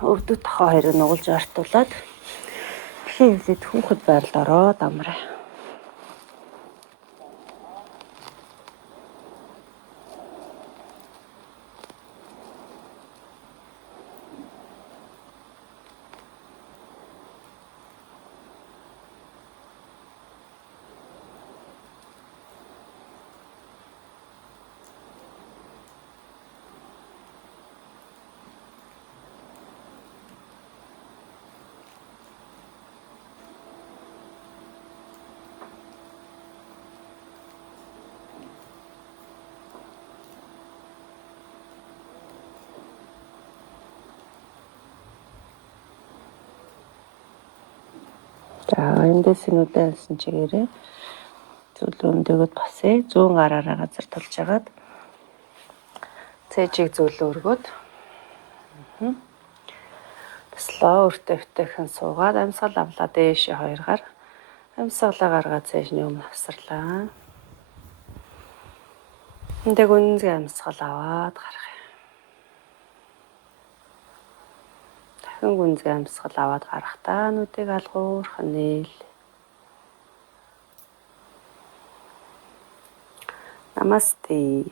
өвдөд тохоо хоёрыг нугалж артуулаад дэлхийн хэмжээнд хүүхэд байрлалаараа дамраа. За эндээс нүдэн ансан чигээрээ зөвлөө өндөөгд басъя. Зүүн гараараа газар тулж агаад цээжийг зөвлөө өргөөд таслаа өртөө өвтөйхэн суугаад амьсгал авлаа дээшээ 2 гар. Амьсгалаа гаргаад цээжний өмнө авсарлаа. Эндээ гүнзгий амьсгал аваад гарах юм. Дахин гүнзгий амьсгал аваад гарахдаа нүдийг алгуурхан нээл. Намасте.